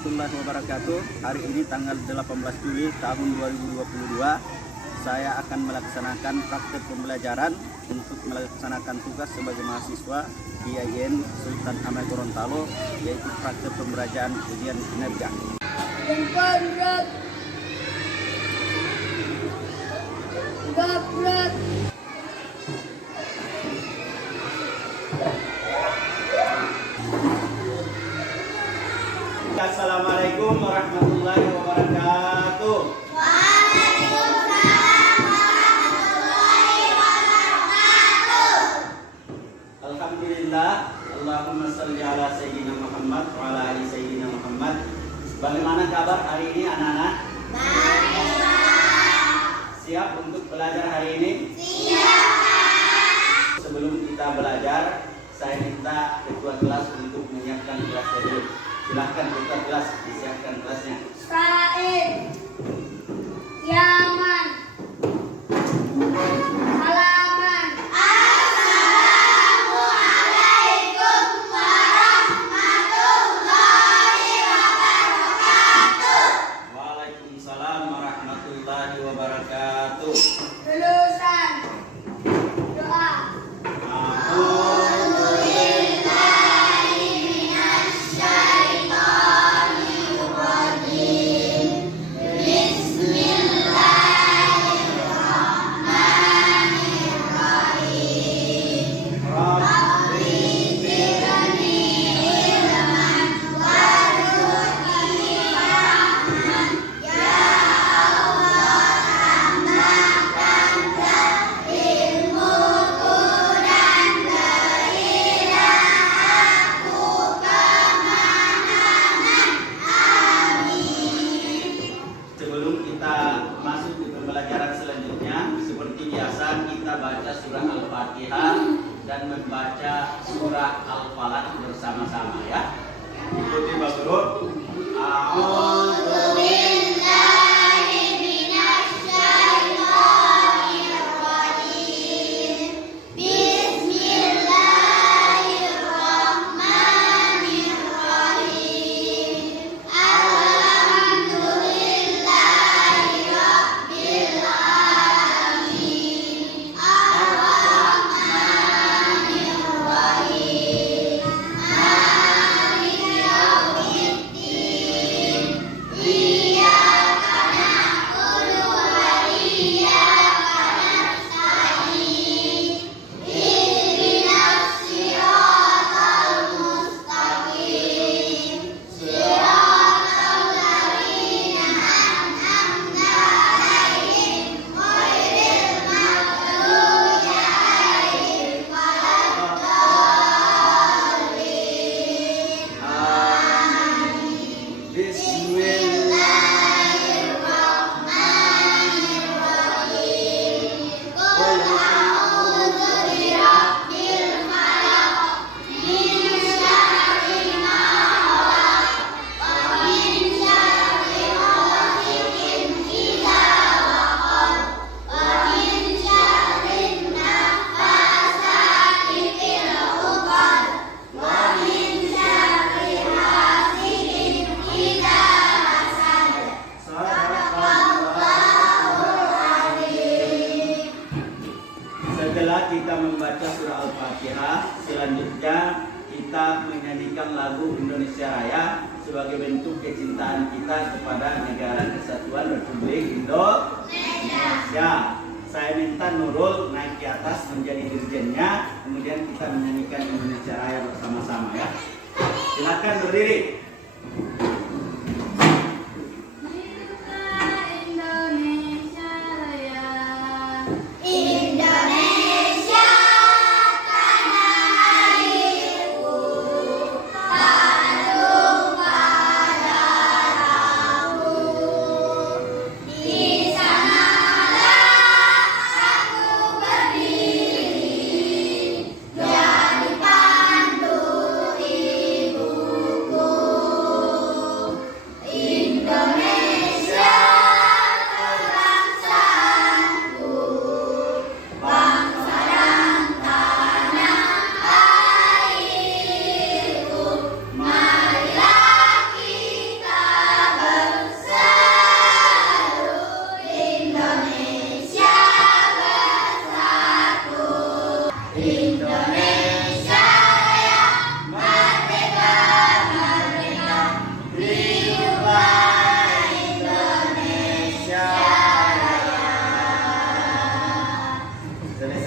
warahmatullahi wabarakatuh. Hari ini tanggal 18 Juli tahun 2022, saya akan melaksanakan praktek pembelajaran untuk melaksanakan tugas sebagai mahasiswa di IAIN Sultan Hamad Gorontalo, yaitu praktek pembelajaran ujian kinerja. Assalamualaikum warahmatullahi wabarakatuh. Waalaikumsalam warahmatullahi wabarakatuh. Alhamdulillah, Allahumma salli ala Sayyidina Muhammad wa ala ali Sayyidina Muhammad. Bagaimana kabar hari ini anak-anak? Baik, Pak. Siap untuk belajar hari ini? Siap. Sebelum kita belajar, saya minta ketua kelas untuk menyiapkan kelasnya dulu. Silahkan ketua kelas disiapkan kelasnya. Said, Yaman, halaman. Assalamualaikum warahmatullahi wabarakatuh. Waalaikumsalam warahmatullahi wabarakatuh. Lulusan doa. Dan membaca surah Al-Falaq bersama-sama ya. Ikuti Pak Guru. A'udzu billahi minasy syaithanir rajim. Bismillahirrahmanirrahim. Alhamdulillahi rabbil alamin. Setelah kita membaca surah Al-Fatihah, selanjutnya kita menyanyikan lagu Indonesia Raya sebagai bentuk kecintaan kita kepada Negara Kesatuan Republik Indonesia. Saya minta Nurul naik ke atas menjadi dirjennya, kemudian kita menyanyikan Indonesia Raya bersama-sama ya. Silakan berdiri.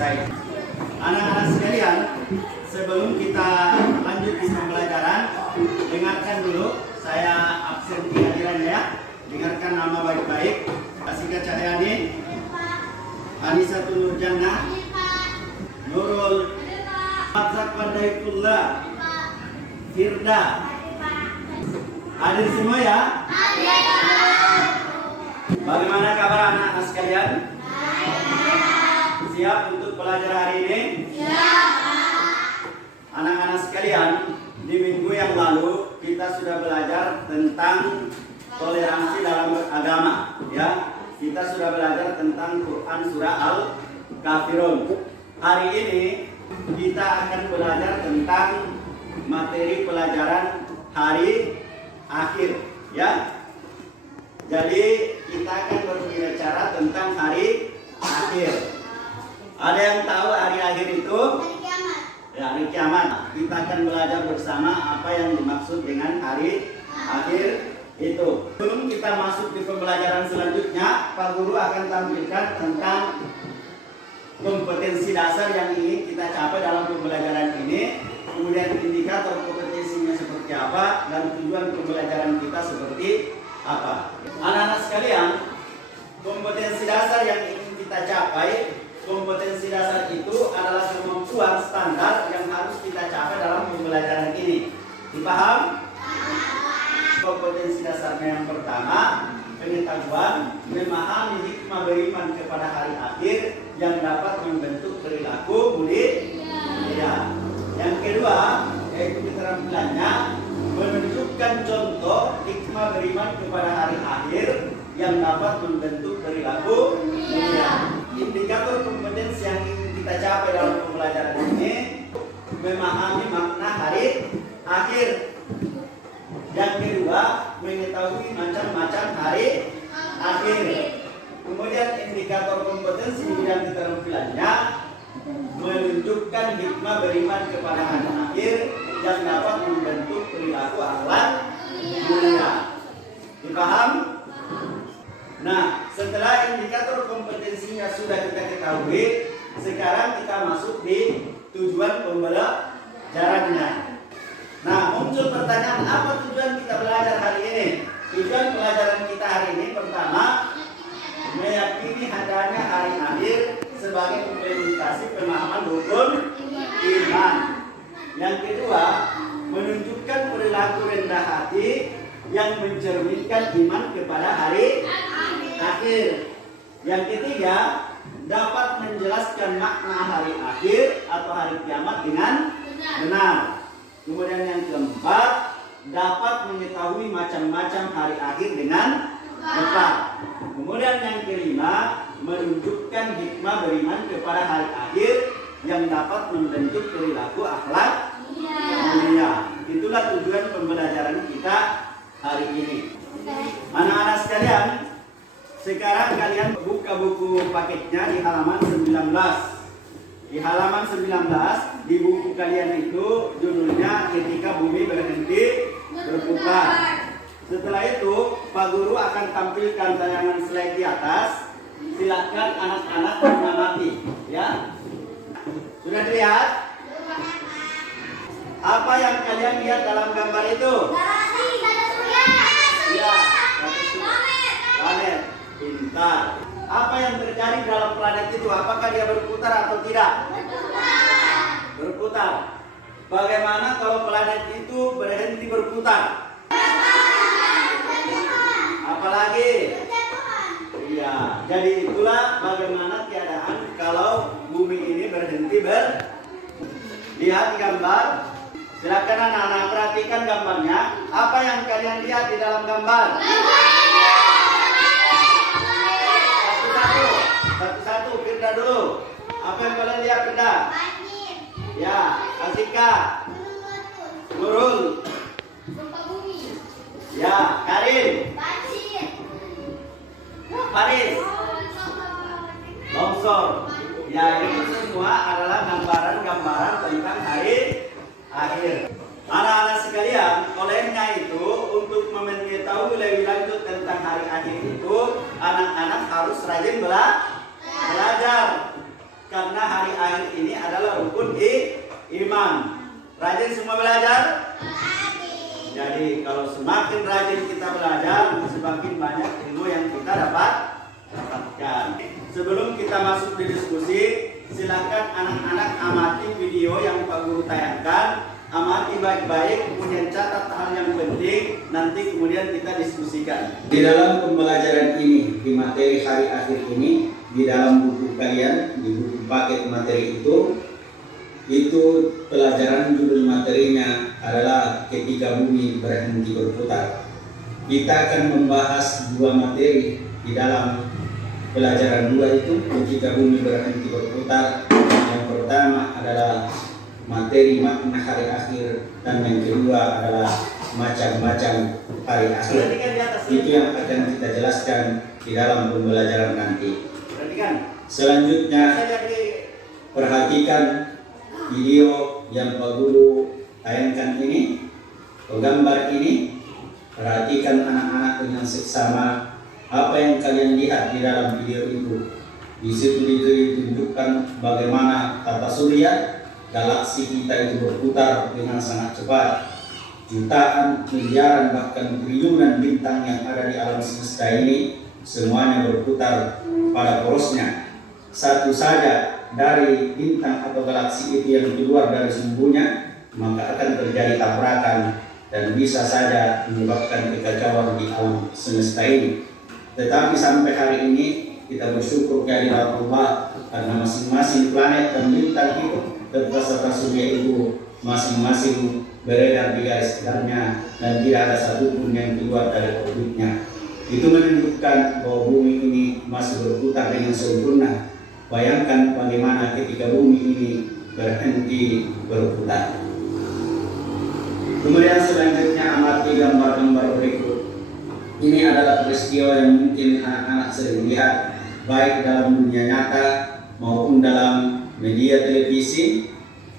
selesai. Anak-anak sekalian, sebelum kita lanjut di pembelajaran, dengarkan dulu. Saya absen kehadiran ya. Dengarkan nama baik-baik. Asika Cahyani, Anissa Nurjana, Nurul, Mazak Wadaitullah, Firda. Hadir semua ya? Bagaimana kabar anak-anak sekalian? Siap untuk pelajaran hari ini? Anak-anak sekalian, di minggu yang lalu kita sudah belajar tentang toleransi dalam beragama, ya. Kita sudah belajar tentang Quran surah Al-Kafirun. Hari ini kita akan belajar tentang materi pelajaran hari akhir, ya. Jadi kita akan berbicara tentang hari akhir. Ada yang tahu hari akhir itu? Ya, hari kiamat. Kita akan belajar bersama apa yang dimaksud dengan hari akhir itu. Sebelum kita masuk di pembelajaran selanjutnya, Pak Guru akan tampilkan tentang kompetensi dasar yang ingin kita capai dalam pembelajaran ini, kemudian indikator kompetensinya seperti apa, dan tujuan pembelajaran kita seperti apa. Anak-anak sekalian, kompetensi dasar yang ingin kita capai, kompetensi dasar itu adalah kemampuan standar yang harus kita capai dalam pembelajaran ini. Dipaham? Kompetensi dasarnya yang pertama, pengetahuan memahami hikmah beriman kepada hari akhir yang dapat membentuk perilaku mulia. Yang kedua, yaitu keterampilannya menunjukkan contoh hikmah beriman kepada hari akhir yang dapat membentuk perilaku mulia. Indikator kompetensi yang ingin kita capai dalam pembelajaran ini memahami makna hari akhir. Yang kedua, mengetahui macam-macam hari akhir. Kemudian indikator kompetensi di bidang keterampilannya menunjukkan hikmah beriman kepada hari akhir yang dapat membentuk perilaku akhlak mulia. Dipaham? Nah, setelah indikator kompetensinya sudah kita ketahui, sekarang kita masuk di tujuan pembelajarannya. Nah, muncul pertanyaan, apa tujuan kita belajar hari ini? Tujuan pelajaran kita hari ini pertama, meyakini adanya hari akhir sebagai implementasi pemahaman rukun iman. Yang kedua, menunjukkan perilaku rendah hati yang mencerminkan iman kepada hari akhir. Yang ketiga, dapat menjelaskan makna hari akhir atau hari kiamat dengan benar. Kemudian yang keempat, dapat mengetahui macam-macam hari akhir dengan tepat. Kemudian yang kelima, menunjukkan hikmah beriman kepada hari akhir yang dapat membentuk perilaku akhlak mulia. Itulah tujuan pembelajaran kita hari ini. Anak-anak sekalian, sekarang kalian buka buku paketnya di halaman 19. Di halaman 19, di buku kalian itu judulnya Ketika Bumi Berhenti Berputar. Setelah itu, Pak Guru akan tampilkan tayangan slide di atas. Silakan anak-anak mengamati, ya. Sudah dilihat? Apa yang kalian lihat dalam gambar itu? Ya, planet. Pintar. Apa yang terjadi dalam planet itu? Apakah dia berputar atau tidak? Berputar. Bagaimana kalau planet itu berhenti berputar? Apalagi? Iya. Jadi itulah bagaimana keadaan kalau bumi ini berhenti Lihat gambar. Silakan anak-anak perhatikan gambarnya. Apa yang kalian lihat di dalam gambar? Satu-satu, Firda dulu. Apa yang kalian lihat, Firda? Ya, Asika. Nurul. Ya, Karin. Faris. Longsor. Ya, itu semua adalah gambaran-gambaran tentang hari akhir. Anak-anak sekalian, olehnya itu untuk mengetahui lebih lanjut tentang hari akhir itu, anak-anak harus rajin belajar. karena hari akhir ini adalah rukun iman. Rajin semua belajar? Jadi kalau semakin rajin kita belajar, semakin banyak ilmu yang kita dapatkan. Sebelum kita masuk di diskusi, silakan anak-anak amati video yang Pak Guru tayangkan. Amati baik-baik, kemudian catat hal yang penting, nanti kemudian kita diskusikan. Di dalam pembelajaran ini, di materi hari akhir ini, di dalam buku kalian, di buku paket materi itu pelajaran judul materinya adalah ketika bumi berhenti berputar. Kita akan membahas dua materi di dalam pelajaran dua itu, ketika bumi berhenti berputar. Yang pertama adalah materi makna hari akhir, dan yang kedua adalah macam-macam hari akhir. Itu yang akan kita jelaskan di dalam pembelajaran nanti. Selanjutnya, perhatikan video yang Pak Guru tayangkan ini, gambar ini. Perhatikan anak-anak dengan seksama apa yang kalian lihat di dalam video itu. Di situ ditunjukkan bagaimana tata surya, galaksi kita itu berputar dengan sangat cepat. Jutaan, miliaran, bahkan triliunan bintang yang ada di alam semesta ini semuanya berputar pada porosnya. Satu saja dari bintang atau galaksi itu yang keluar dari sumbunya, maka akan terjadi tabrakan dan bisa saja menyebabkan kekacauan di alam semesta ini. Tetapi sampai hari ini kita bersyukur kehadirat Allah, karena masing-masing planet dan bintang itu tata surya itu masing-masing beredar di garis sekitarnya dan tidak ada satupun yang keluar dari orbitnya. Itu menunjukkan bahwa bumi ini masih berputar dengan sempurna. Bayangkan bagaimana ketika bumi ini berhenti berputar. Kemudian selanjutnya amati gambar-gambar berikut. Ini adalah peristiwa yang mungkin anak-anak sering lihat, baik dalam dunia nyata maupun dalam media televisi,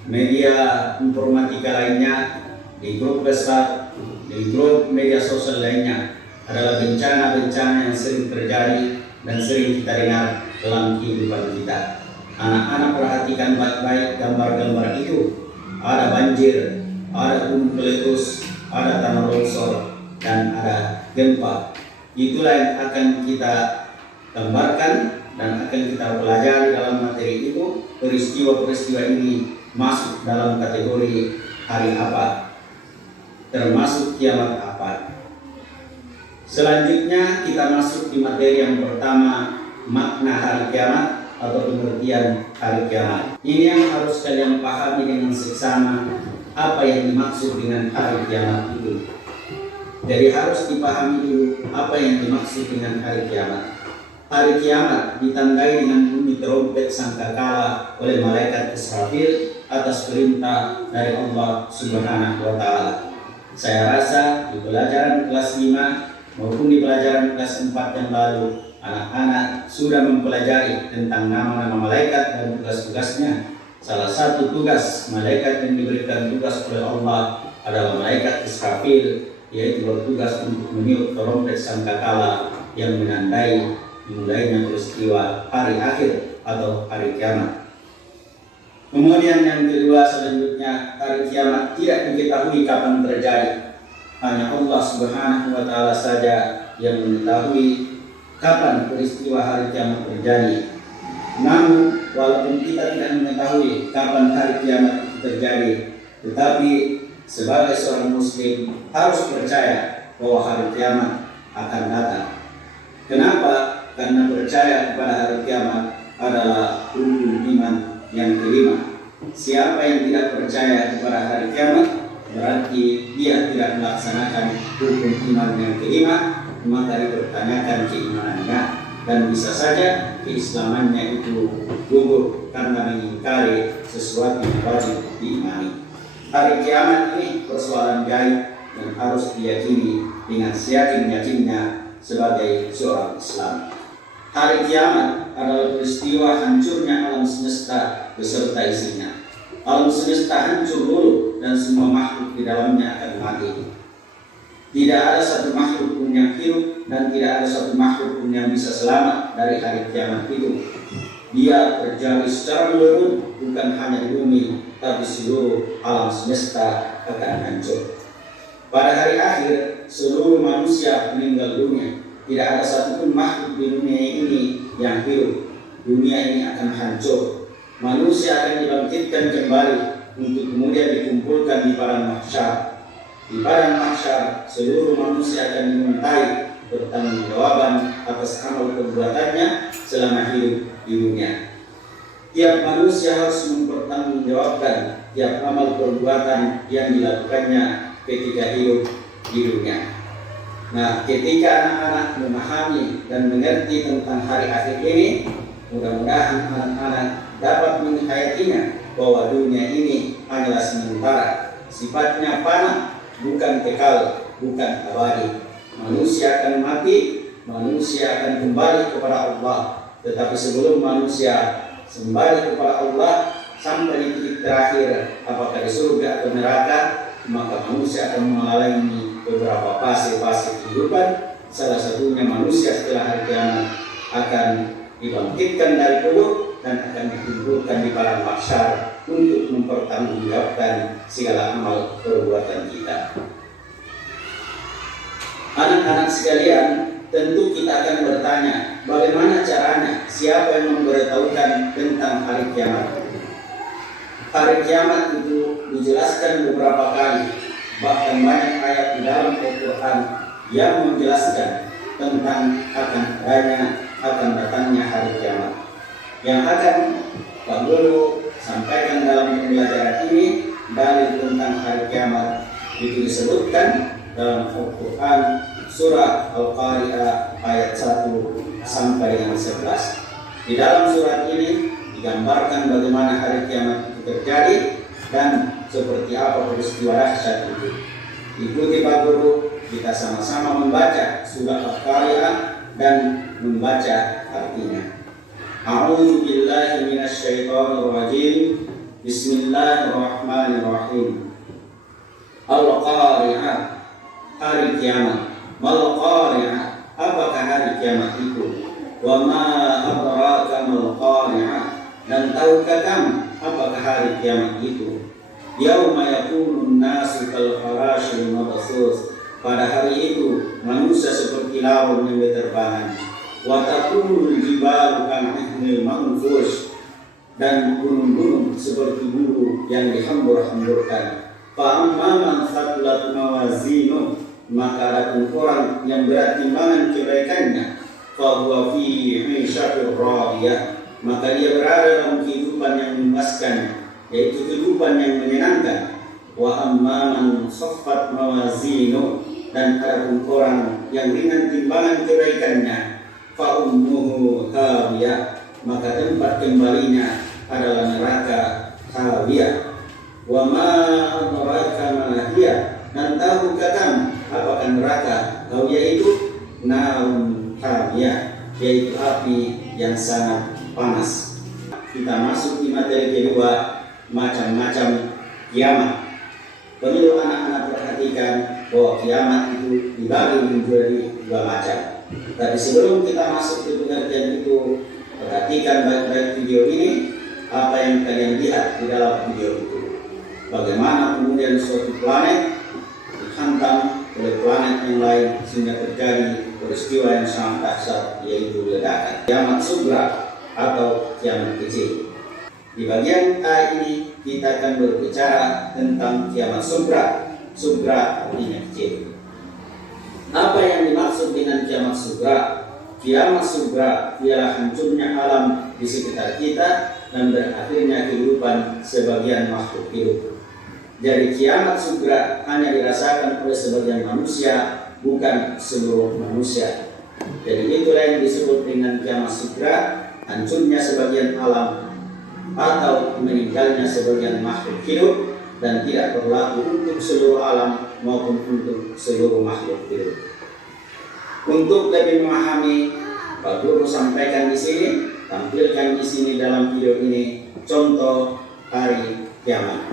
media informatika lainnya, di grup besar, di grup media sosial lainnya. Adalah bencana-bencana yang sering terjadi dan sering kita dengar dalam kehidupan kita. Anak-anak perhatikan baik-baik gambar-gambar itu. Ada banjir, ada gunung meletus, ada tanah longsor, dan ada gempa. Itulah yang akan kita gambarkan dan akan kita pelajari dalam materi itu. Peristiwa-peristiwa ini masuk dalam kategori hari apa, termasuk kiamat apa. Selanjutnya kita masuk di materi yang pertama, makna hari kiamat atau pengertian hari kiamat. Ini yang harus kalian pahami dengan seksama, apa yang dimaksud dengan hari kiamat itu. Jadi harus dipahami dulu apa yang dimaksud dengan hari kiamat. Hari kiamat ditandai dengan bunyi trompet sangkakala oleh malaikat Israfil atas perintah dari Allah Subhanahu wa Ta'ala. Saya rasa di pelajaran kelas 5 maupun di pelajaran kelas 4 yang lalu, anak-anak sudah mempelajari tentang nama-nama malaikat dan tugas-tugasnya. Salah satu tugas malaikat yang diberikan tugas oleh Allah adalah malaikat Israfil, yaitu bertugas untuk meniup trompet sangkakala yang menandai dimulainya peristiwa hari akhir atau hari kiamat. Kemudian yang kedua, selanjutnya hari kiamat tidak diketahui kapan terjadi. Hanya Allah Subhanahu wa Ta'ala saja yang mengetahui kapan peristiwa hari kiamat terjadi. Namun walaupun kita tidak mengetahui kapan hari kiamat itu terjadi, tetapi sebagai seorang muslim harus percaya bahwa hari kiamat akan datang. Kenapa? Karena percaya kepada hari kiamat adalah rukun iman yang kelima. Siapa yang tidak percaya kepada hari kiamat, berarti dia tidak melaksanakan rukun iman yang kelima, maka dipertanyakan keimanannya dan bisa saja keislamannya itu gugur karena mengingkari sesuatu yang wajib diimani. Hari kiamat ini persoalan gaib dan harus diyakini dengan seyakin-yakinnya sebagai seorang Islam. Hari kiamat adalah peristiwa hancurnya alam semesta beserta isinya. Alam semesta hancur dulu dan semua makhluk di dalamnya akan mati. Tidak ada satu makhluk pun yang hidup dan tidak ada satu makhluk pun yang bisa selamat dari hari kiamat itu. Dia terjadi secara menyeluruh, bukan hanya di bumi, tapi seluruh alam semesta akan hancur. Pada hari akhir, seluruh manusia meninggal dunia. Tidak ada satupun makhluk di dunia ini yang hidup. Dunia ini akan hancur. Manusia akan dibangkitkan kembali untuk kemudian dikumpulkan di padang mahsyar. Di padang mahsyar, seluruh manusia akan dimintai pertanggungjawaban atas amal perbuatannya selama hidup di dunia. Tiap manusia harus mempertanggungjawabkan tiap amal perbuatan yang dilakukannya ketika hidup di dunia. Nah, ketika anak-anak memahami dan mengerti tentang hari akhir ini, mudah-mudahan anak-anak dapat menghayatinya bahwa dunia ini hanyalah sementara, sifatnya fana, bukan kekal, bukan abadi. Manusia akan mati, manusia akan kembali kepada Allah. Tetapi sebelum manusia kembali kepada Allah sampai di titik terakhir, apakah di surga atau neraka, maka manusia akan mengalami beberapa fase-fase kehidupan. Salah satunya manusia setelah hari kiamat akan dibangkitkan dari kubur dan akan dikumpulkan di padang mahsyar untuk mempertanggungjawabkan segala amal perbuatan kita. Anak-anak sekalian, tentu kita akan bertanya, bagaimana caranya? Siapa yang memberitahukan tentang hari kiamat? Hari kiamat itu dijelaskan beberapa kali, bahkan banyak ayat di dalam Al-Quran yang menjelaskan tentang akan datangnya hari kiamat. Yang akan Pak Guru sampaikan dalam pembelajaran ini dalil tentang hari kiamat itu disebutkan dalam Al-Quran surah Al-Qari'ah ayat 1 sampai dengan 11. Di dalam surat ini digambarkan bagaimana hari kiamat itu terjadi dan seperti apa peristiwa dahsyat itu. Ikuti Pak Guru, kita sama-sama membaca surah Al-Qari'ah dan membaca artinya. A'udzu billahi minasyaitonir rajim. Bismillahirrahmanirrahim. Al-Qari'ah, hari kiamat. Mal Qari'ah, apakah hari kiamat itu? Wa ma adraka mal Qari'ah, dan tahukah kamu apakah hari kiamat itu? Yauma yakunun nasu kal farashil mabthus, pada hari itu manusia seperti lawan yang berterbangan. Wa takunul jibalu kal ihnil manfush, dan gunung-gunung seperti bulu yang dihambur-hamburkan. Fa amma man thaqulat mawazinuh, maka adapun orang yang berat timbangan kebaikannya, fa huwa fi 'ishatir radiyah, maka dia berada dalam kehidupan yang memuaskan, yaitu kehidupan yang menyenangkan. Wa amma man khaffat mawazinu, dan adapun orang yang ringan timbangan kebaikannya, fa ummuhu hawiyah, maka tempat kembalinya adalah neraka hawiyah. Wa ma adraka ma hiya, dan tahukah kamu apakah neraka hawiyah itu? Narun hamiyah, yaitu api yang sangat panas. Kita masuk di materi kedua, macam-macam kiamat. Perlu anak-anak perhatikan bahwa kiamat itu dibagi menjadi dua macam. Tapi sebelum kita masuk ke pengertian itu, perhatikan baik-baik video ini, apa yang kalian lihat di dalam video itu. Bagaimana kemudian suatu planet dihantam oleh planet yang lain sehingga terjadi peristiwa yang sangat dahsyat, yaitu ledakan. Kiamat sugra atau kiamat kecil. Di bagian A ini kita akan berbicara tentang kiamat sugra. Sugra artinya kecil. Apa yang dimaksud dengan kiamat sugra? Kiamat sugra ialah hancurnya alam di sekitar kita dan berakhirnya kehidupan sebagian makhluk hidup. Jadi kiamat sugra hanya dirasakan oleh sebagian manusia, bukan seluruh manusia. Jadi itulah yang disebut dengan kiamat sugra, hancurnya sebagian alam atau meninggalnya sebagian makhluk hidup, dan tidak berlaku untuk seluruh alam maupun untuk seluruh makhluk hidup. Untuk lebih memahami, Pak Guru sampaikan di sini, tampilkan di sini dalam video ini contoh hari kiamat.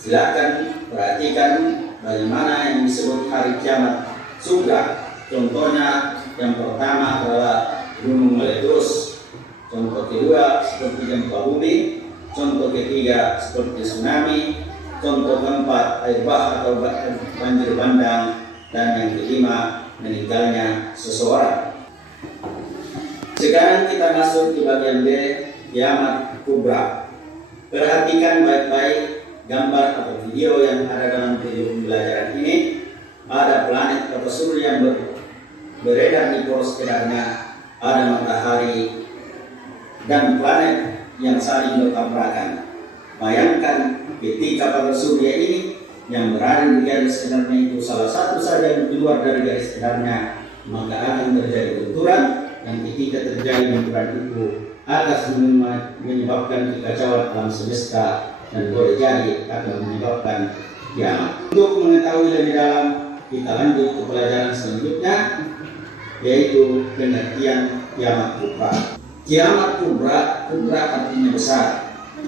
Silakan perhatikan bagaimana yang disebut hari kiamat sugra. Contohnya yang pertama adalah gunung meletus. contoh kedua seperti gempa bumi, contoh ketiga seperti tsunami, contoh keempat air bah atau banjir bandang, dan yang kelima meninggalnya seseorang. Sekarang kita masuk ke bagian B, kiamat kubra. Perhatikan baik-baik gambar atau video yang ada dalam video pembelajaran ini. Ada planet atau surya yang beredar di poros sekitarnya, ada matahari dan planet yang saling bertabrakan. Bayangkan ketika pada surya ini yang berada di garis sekitarnya itu salah satu saja yang keluar dari garis sekitarnya, maka akan terjadi benturan, dan ketika terjadi benturan itu akan menyebabkan kekacauan alam semesta dan boleh jadi akan menyebabkan kiamat. Untuk mengetahui lebih dalam, kita lanjut ke pelajaran selanjutnya, yaitu pengertian kiamat kubra. Kiamat kubra, kubra artinya besar.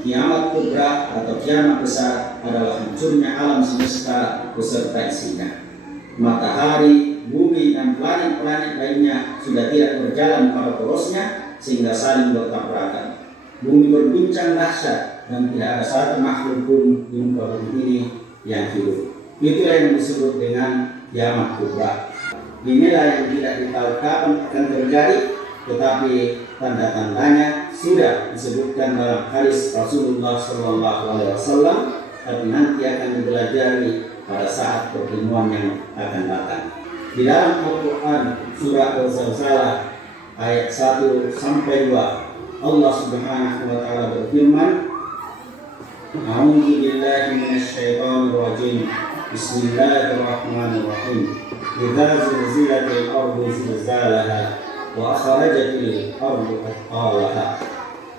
Kiamat kubra atau kiamat besar adalah hancurnya alam semesta beserta isinya. Matahari, bumi, dan planet-planet lainnya sudah tidak berjalan pada porosnya sehingga saling bertabrakan. Bumi berguncang dahsyat dan tidak ada satu makhluk pun di muka bumi ini yang hidup. Itulah yang disebut dengan kiamat kubra. Inilah yang tidak ditahu kapan akan terjadi, tetapi tanda-tandanya sudah disebutkan dalam hadis Rasulullah SAW, tapi nanti akan dipelajari pada saat pertemuan yang akan datang. Di dalam Al-Quran surah Al-Zalzalah ayat 1 sampai 2, Allah Subhanahu wa taala berfirman, A'udzu billahi minasyaitonir rajim. Bismillahirrahmanirrahim. Idza zulzilatil ardu zilzalaha wa akhrajatil ardu athqalaha.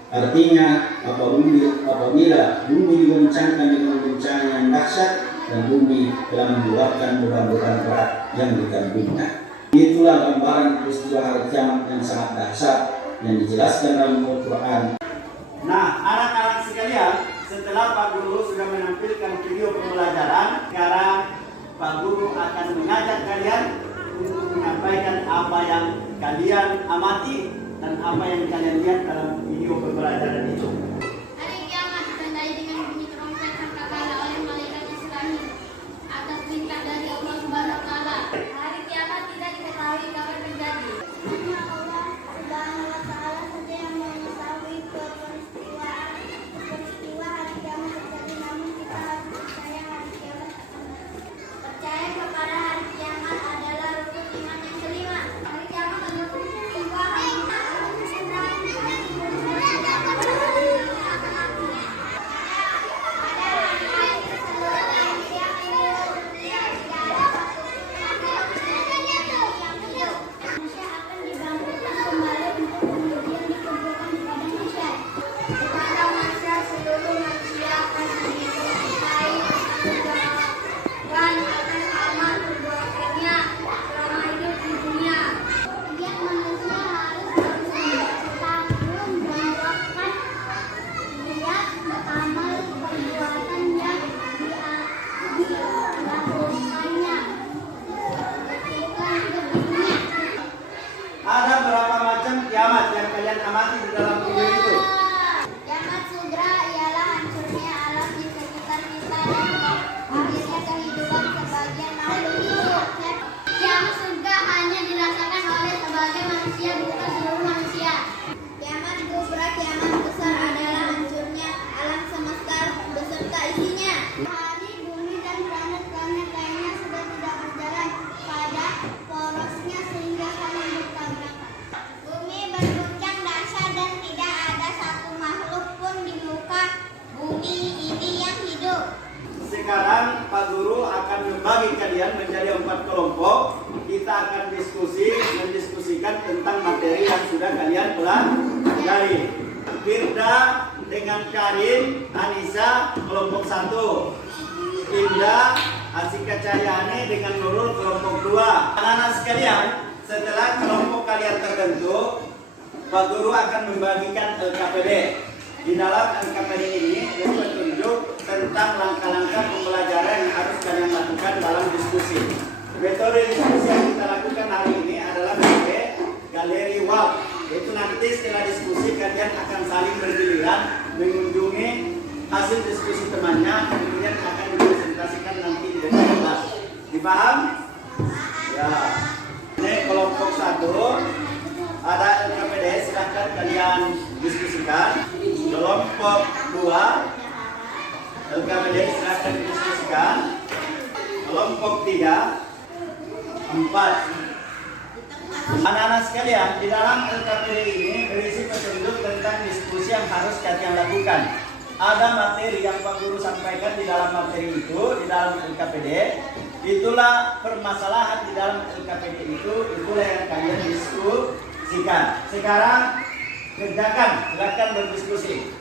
Artinya, apabila bumi diguncangkan dengan guncangan yang dahsyat dan bumi telah mengeluarkan beban-beban berat yang dikandungnya. Itulah gambaran peristiwa hari kiamat yang sangat dahsyat yang dijelaskan dalam Al-Quran. Nah, anak-anak sekalian, setelah Pak Guru sudah menampilkan video pembelajaran, sekarang Pak Guru akan mengajak kalian untuk menyampaikan apa yang kalian amati dan apa yang kalian lihat dalam video pembelajaran itu. Hari kiamat ditandai dengan bunyi trompet sangkakala oleh malaikat Israfil atas perintah dari Allah Subhanahu wa taala. Hari kiamat tidak diketahui kapan terjadi. Hanya Allah Subhanahu wa taala saja yang mengetahui peristiwa hari kiamat terjadi, namun kita harus percaya hari kiamat akan datang. Percaya kepada hari kiamat adalah rukun iman yang kelima. Hari kiamat adalah peristiwa Ada berapa macam kiamat yang kalian amati di dalam video itu? Kiamat sugra ialah hancurnya alam di sekitar kita dan akhirnya kehidupan sebagian makhluk hidup. Kiamat surga hanya dirasakan oleh sebagian manusia, bukan seluruh manusia. Kiamat kubra, kiamat besar adalah hancurnya alam semesta beserta isinya. Hari, bumi, dan planet-planet lainnya sudah tidak berjalan pada porosnya sehingga saling bertabrakan. Bumi berguncang dahsyat dan tidak ada satu makhluk pun di muka bumi ini yang hidup. Sekarang Pak Guru akan membagi kalian menjadi 4 kelompok. Kita akan mendiskusikan tentang materi yang sudah kalian pelajari. Firda dengan Karin, Anissa kelompok 1, Indah, Asika Cahyani dengan Nurul kelompok 2. Anak-anak sekalian, setelah kelompok kalian terbentuk, Pak Guru akan membagikan LKPD. Di dalam LKPD ini petunjuk tentang langkah-langkah pembelajaran yang harus kalian lakukan dalam diskusi. Metode diskusi yang kita lakukan hari ini adalah metode galeri walk. Itu nanti setelah diskusi kalian akan saling bergiliran mengunjungi hasil diskusi temannya, kemudian akan dipresentasikan nanti di depan kelas. Dipaham? Ya. Ini kelompok 1 ada LKPD, silahkan kalian diskusikan. Kelompok 2 LKPD silahkan didiskusikan. Kelompok 3, 4. Anak-anak sekalian, di dalam LKPD ini berisi petunjuk tentang diskusi yang harus kalian lakukan. Ada materi yang Pak Guru sampaikan di dalam materi itu, di dalam LKPD. Itulah permasalahan di dalam LKPD itu, itulah yang kalian diskusikan. Sekarang kerjakan, silakan berdiskusi.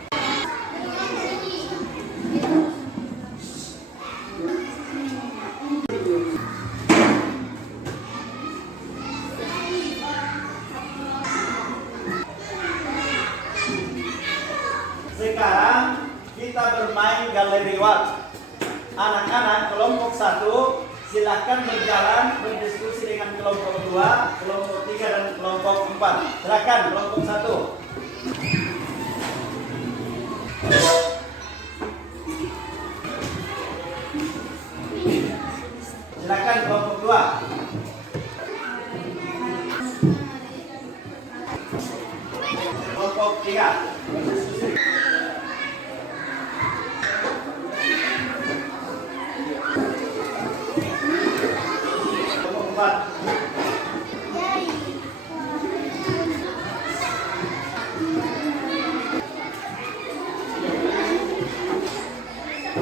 Sekarang kita bermain galeri waktu. Anak-anak kelompok 1 silahkan berjalan berdiskusi dengan kelompok 2, kelompok 3 dan kelompok 4. Silakan kelompok 1. Silakan kelompok 2. Kelompok 3 berdiskusi. Kelompok 4.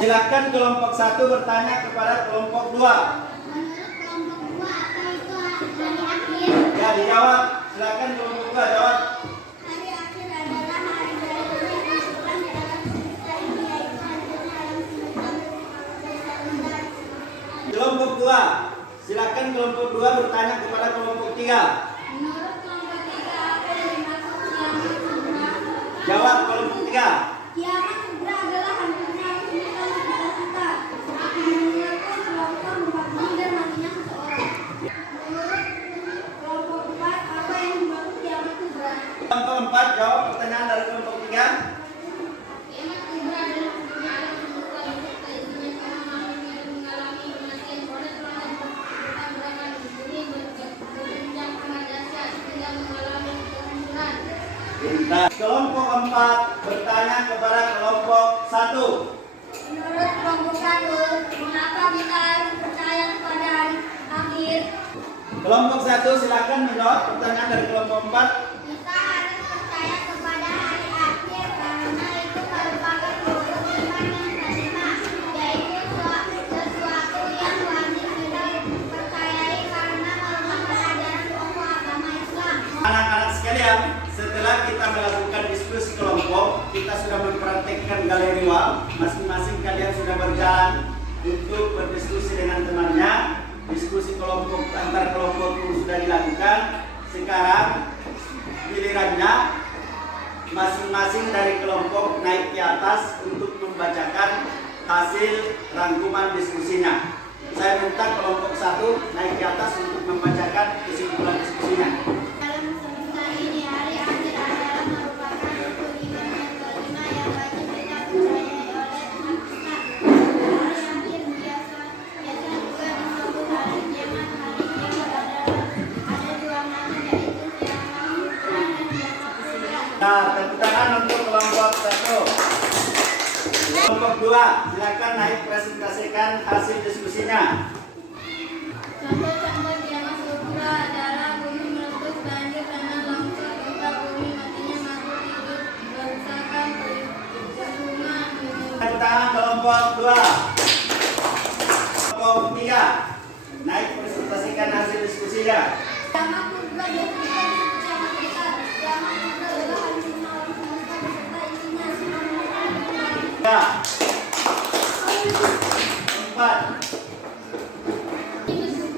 Silakan kelompok 1 bertanya kepada kelompok 2. Menurut kelompok 2 apa itu hari akhir? Ya, dijawab. Silakan kelompok 2 jawab. Hari akhir adalah hari terakhir yang masukkan di dalam semesta ini, yaitu hancurnya alam semesta. Kelompok 2. Silakan kelompok 2 bertanya kepada kelompok 3. Menurut kelompok 3 apa yang dimaksud kiamat kubra? Jawab kelompok 3. Kiamat kubra adalah hancurnya alam semesta yang kita suka. Menurutku kelompok 4 bumi dan matinya seseorang. Menurut kelompok 4 apa yang dimaksud kiamat kubra? Kelompok 4 jawab pertanyaan dari kelompok 3. Kiamat kubra adalah hancurnya alam semesta yang kita isinya semua makhluk yang mengalami kematian oleh planet bertabrakan di bumi berjenjang amat dahsyat hingga mengalami kehancuran. Pintar. Kelompok 4 bertanya kepada kelompok 1. Menurut kelompok 1, mengapa kita harus percaya kepada hari akhir? Kelompok 1 silakan menjawab pertanyaan dari kelompok 4. Kita harus percaya kepada hari akhir karena itu merupakan pokok iman yang kelima, yaitu sesuatu yang wajib kita percayai karena merupakan ajaran pokok agama Islam. Anak-anak sekalian, setelah kita melakukan diskusi kelompok, kita sudah mempraktekkan galeri wall. Masing-masing kalian sudah berjalan untuk berdiskusi dengan temannya. Diskusi kelompok antar kelompok itu sudah dilakukan. Sekarang gilirannya masing-masing dari kelompok naik ke atas untuk membacakan hasil rangkuman diskusinya. Saya minta kelompok 1 naik ke atas untuk membacakan kesimpulan diskusinya. Dalam semesta ini, hari akhir adalah merupakan rukun iman yang kelima yang wajib kita percayai oleh umat Islam. Hari akhir biasa juga disebut hari kiamat. Hari kiamat adalah ada dua nama, yaitu kiamat kubra dan kiamat kubra. Nah, tepuk tangan untuk kelompok 1. Kelompok 2, silakan naik presentasikan hasil diskusinya. Contoh-contoh kiamat kubra adalah bumi meletus, banjir, tanah longsor, gempa bumi, matinya makhluk hidup, kerusakan, percuma, Tepuk tangan kelompok 2. Kelompok 3, naik presentasikan hasil diskusinya. kiamat kubra definisinya kiamat besar. Kiamat kubra adalah hancurnya alam semesta beserta isinya semua makhluk. 3, 4.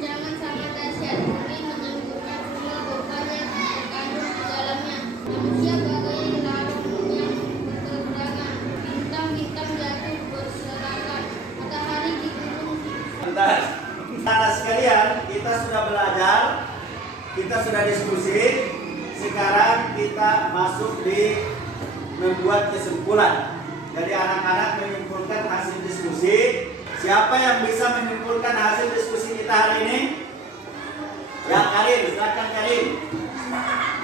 Jangan sangat dahsyat, bumi menyanggurnya pula gempanya terkandung di dalamnya. Manusia bagai larung yang berterbangan, bintang-bintang jatuh berserakan, matahari digulung. Bentar. Anak sekalian, kita sudah belajar, kita sudah diskusi. sekarang kita masuk di membuat kesimpulan. Jadi anak-anak menyimpulkan hasil diskusi. Siapa yang bisa menyimpulkan hasil diskusi kita hari ini? Ya, Karin, silakan Karin.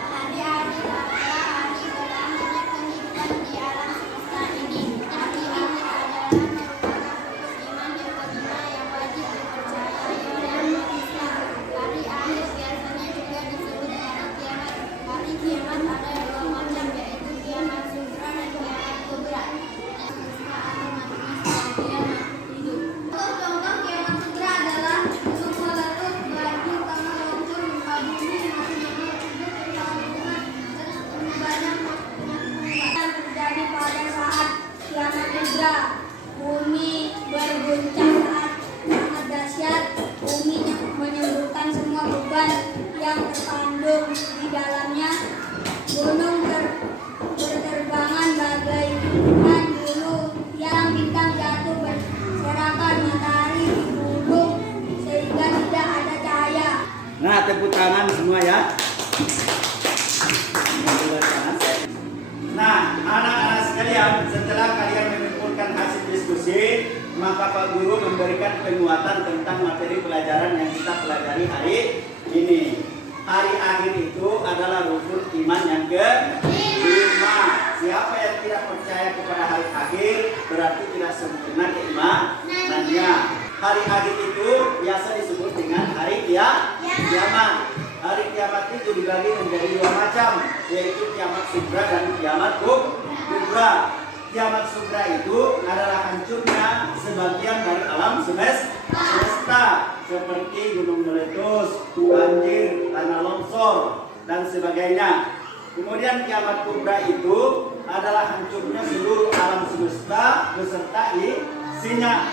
Hari-hari adalah hari berakhirnya kehidupan di alam semesta ini. Hari ini adalah merupakan rukun iman yang kelima yang wajib dipercayai oleh umat Islam. Hari akhir biasanya juga disebut hari kiamat. Hari kiamat ada dua macam, yaitu kiamat sugra dan kiamat kubra. Contoh kiamat sugra adalah gunung meletus, batu tanah longsor, gempa bumi, yang terjadi pada saat kiamat sugra. Bumi berguncang sangat dahsyat. Bumi menyembuhkan semua beban yang terkandung di dalamnya. Gunung berterbangan bagaikan gunung yang bintang jatuh berserakan, matahari digulung sehingga tidak ada cahaya. Nah, tepuk tangan semua ya. Nah, anak-anak sekalian, setelah kalian menyimpulkan hasil diskusi, maka Pak Guru memberikan penguatan tentang materi pelajaran yang kita pelajari hari ini. Hari akhir itu adalah rukun iman yang ke-5. Siapa yang tidak percaya kepada hari akhir berarti tidak sempurna keimanannya. Hari akhir itu biasa disebut dengan hari kiamat. Hari kiamat itu dibagi menjadi dua macam, yaitu kiamat sugra dan kiamat kubra. Kiamat sugra itu adalah hancurnya sebagian dari alam semesta, seperti gunung meletus, banjir, tanah longsor, dan sebagainya. Kemudian kiamat kubra itu adalah hancurnya seluruh alam semesta beserta isinya.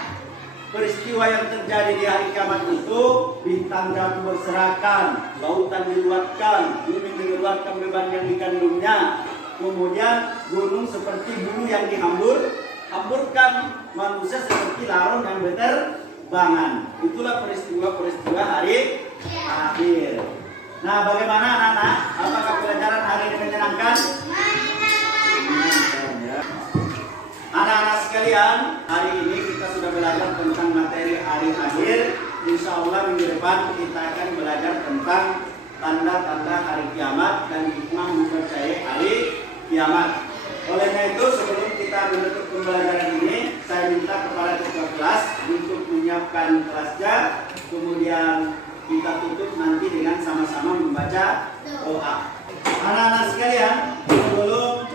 Peristiwa yang terjadi di hari kiamat itu, bintang jatuh berserakan, lautan diluapkan, bumi mengeluarkan beban yang dikandungnya. Kemudian gunung seperti bulu yang dihamburkan, manusia seperti larung yang berterbangan. Itulah peristiwa-peristiwa hari akhir. Nah, bagaimana anak-anak? Apakah pelajaran hari ini menyenangkan? Menyenangkan ya. Anak-anak sekalian, hari ini kita sudah belajar tentang materi hari akhir. Insya Allah minggu depan kita akan belajar tentang tanda-tanda hari kiamat dan hikmah mempercayai hari kiamat. Oleh karena itu, sebelum kita menutup pembelajaran ini, saya minta kepada ketua kelas untuk menyiapkan kelasnya. Kemudian kita tutup nanti dengan sama-sama membaca doa. Anak-anak sekalian, sebelum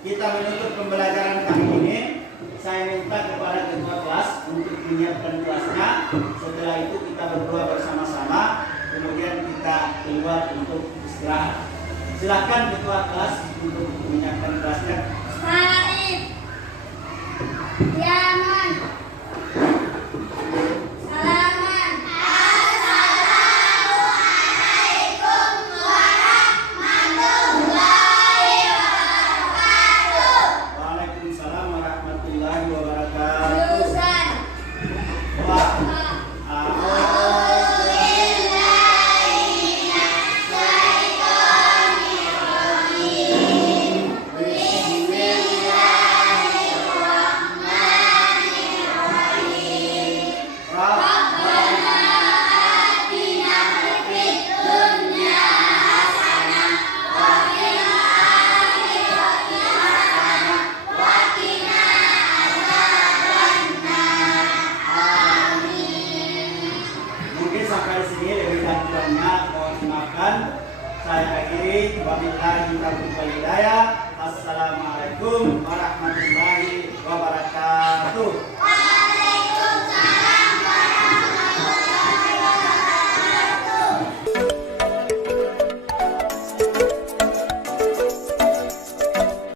kita menutup pembelajaran kali ini, saya minta kepada ketua kelas untuk menyiapkan kelasnya. Setelah itu kita berdoa bersama-sama, kemudian kita keluar untuk istirahat. Silakan ketua kelas untuk menyiapkan kelasnya. Arif, Yaman, Salaman. Assalamualaikum warahmatullahi wabarakatuh. Waalaikumsalam warahmatullahi wabarakatuh. Lulusan. Wah. Sampai sini lebih lanjutnya mohon dimaafkan. Saya akhiri wabillahi taufiq wal hidayah. Assalamualaikum warahmatullahi wabarakatuh.